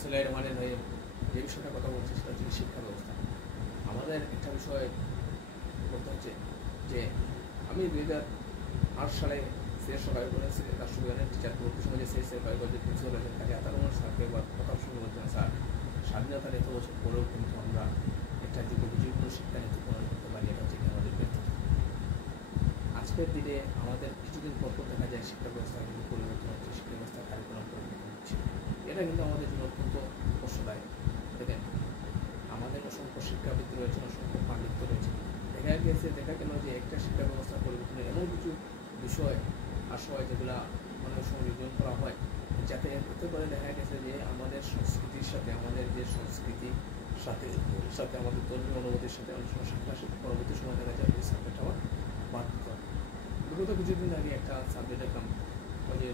সিলেট মানে যে বিষয়টা কথা বলছি সেটা হচ্ছে শিক্ষা ব্যবস্থা। আমাদের একটা বিষয় বলতে হচ্ছে যে আমি 2008 সালে সিএস সরকারি কলেজে রাষ্ট্রবিজ্ঞানের টিচার পরবর্তী সময় যে সিএস সরকারি কলেজের প্রিন্সিপাল হয়েছেন তাকে আতারুমান স্যারকে একবার কথা শুনে বলছেন, স্যার স্বাধীনতার এত বছর পরেও কিন্তু আমরা একটা যুগোপযোগী শিক্ষানীতি প্রণয়ন করতে পারি, এটা হচ্ছে আমাদের ব্যর্থতা। আজকের দিনে আমাদের কিছুদিন পর দেখা যায় শিক্ষা ব্যবস্থা কিন্তু পরিবর্তন হচ্ছে, শিক্ষা ব্যবস্থা কারিকুলাম পরিবর্তন হচ্ছে। এটা কিন্তু আমাদের জন্য অত্যন্ত কষ্টদায়ক। দেখেন আমাদের অসংখ্য শিক্ষাবিদ রয়েছেন, অসংখ্য পাণ্ডিত্য রয়েছে। দেখা গেল যে একটা শিক্ষা ব্যবস্থা পরিবর্তনে এমন কিছু বিষয় আশয় যেগুলো অনেক সময় নির্ধারণ করা হয়, যাতে এতে করে দেখা গেছে যে আমাদের সংস্কৃতির সাথে, আমাদের যে সংস্কৃতির সাথে সাথে আমাদের ধর্মীয় অনুভূতির সাথে অনেক সময় পরবর্তী সময় দেখা যায় এই সাবজেক্ট আবার বাদ দিতে হয়। বিগত কিছুদিন আগে একটা সাবজেক্ট দেখলাম যে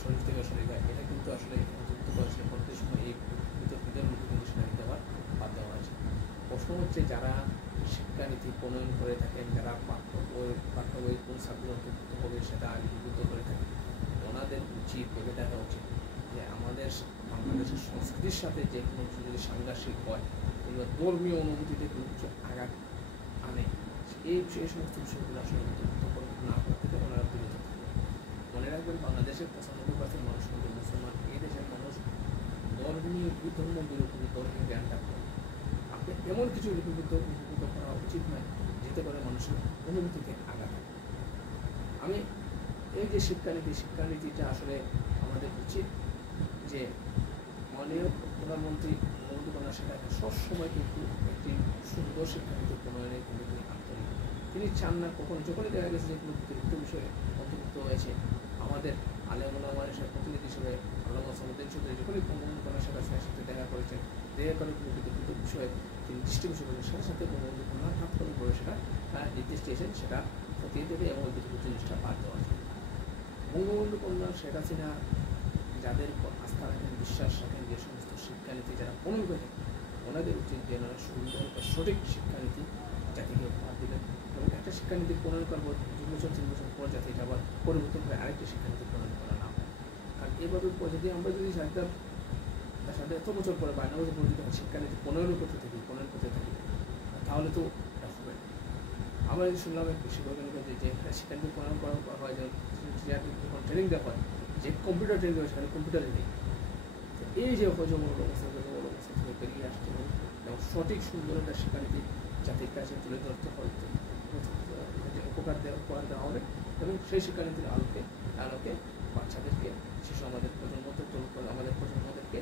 শরীর থেকে শরীর হয়, এটা কিন্তু আসলে অন্তর্ভুক্ত করেছে, পরবর্তী সময় এই বিতর্কিতের মধ্যে কিন্তু সেটা কিন্তু আবার বাদ দেওয়া হয়েছে। প্রশ্ন হচ্ছে যারা শিক্ষানীতি প্রণয়ন করে থাকেন, যারা পাঠ্য বই কোন সাবজেক্ট অন্তর্ভুক্ত হবে সেটা লিপিবদ্ধ করে থাকেন, ওনাদের উচিত ভেবে দেখা উচিত যে আমাদের বাংলাদেশের সংস্কৃতির সাথে যে কোনো কিছু যদি সাংঘর্ষিক হয় কিংবা ধর্মীয় অনুভূতিতে কোনো কিছু আঘাত আনে, সেই সমস্ত বিষয়গুলো আসলে অন্তর্ভুক্ত না করতে থেকে ওনারা বিরত থাকবে। মনে রাখবেন বাংলাদেশের 95% মানুষ কিন্তু মুসলমান। এই দেশের মানুষ ধর্মীয় বিরোধী ধর্মীয় জ্ঞানটা করে। আপনি এমন কিছু লিপিবদ্ধ করা উচিত নয় যেতে করে মানুষের অনুভূতিতে আঘাত হয়। আমি এই যে শিক্ষানীতিটা আসলে আমাদের উচিত যে মাননীয় প্রধানমন্ত্রী মমতা কন্যা সেটা সবসময় কিন্তু একটি সুন্দর শিক্ষানীতি প্রণয়নে কিন্তু তিনি আন্তরিক। তিনি চান না কখনো, যখনই দেখা গেছে যে কোনো বিতর্কিত বিষয়ে অন্তর্ভুক্ত হয়েছে, আমাদের আলেম ওলামার প্রতিনিধি হিসেবে আল্লামা সামুদ্দিন চৌধুরী যখনই বঙ্গবন্ধু কন্যা শেখ হাসিনার সাথে দেখা করেছেন, দেখা করে কোনো বিতর্কিত বিষয়ে তিনি দৃষ্টি বিষয় করেছেন, সাথে সাথে বঙ্গবন্ধু কন্যা হাত করে বলে সেটা নির্দেশ দিয়েছেন সেটা খতিয়ে দেবে এবং ওই বিতর্কিত জিনিসটা বাদ দেওয়া যায়। বঙ্গবন্ধু কন্যা শেখ হাসিনা যাদের উপর আস্থা রাখেন, বিশ্বাস রাখেন, যে সমস্ত শিক্ষানীতি যারা প্রণয়ন করে ওনাদের উচিত যে ওনারা সুন্দর সঠিক শিক্ষানীতি জাতিকে উপহার দিলেন এবং একটা শিক্ষানীতি প্রণয়ন করব 2 বছর 3 বছর পর যাতে এটা আবার পরিবর্তন করে আরেকটি শিক্ষানীতি প্রণয়ন করা না হয়। কারণ এভাবে যদি আমরা সাথে এত বছর পরে 52 বছর পরে যদি শিক্ষানীতি প্রণয়ন করতে থাকি তাহলে তো হবে। আমরা শুনলাম শিক্ষকদের যে শিক্ষানীতি প্রণয়ন করা হয়, যখন ট্রেনিং দেওয়া হয়, যে কম্পিউটার ট্রেনিং দেওয়া হয় সেখানে কম্পিউটারে নেই। এই যে হজমল অবস্থা থেকে বেরিয়ে আসতে হবে এবং সঠিক সুন্দর একটা শিক্ষানীতি জাতির কাছে তুলে ধরতে হবে, উপকার দেওয়া হবে এবং সেই শিক্ষানীতির আলোকে বাচ্চাদেরকে শিশু আমাদের আমাদের প্রজন্মদেরকে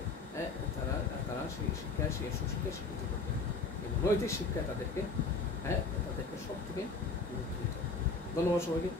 তারা সেই শিক্ষায় সুশিক্ষায় শিক্ষিত করবে এবং নৈতিক শিক্ষায় তাদেরকে সব থেকে গুরুত্ব দিতে হবে। ধন্যবাদ সবাইকে।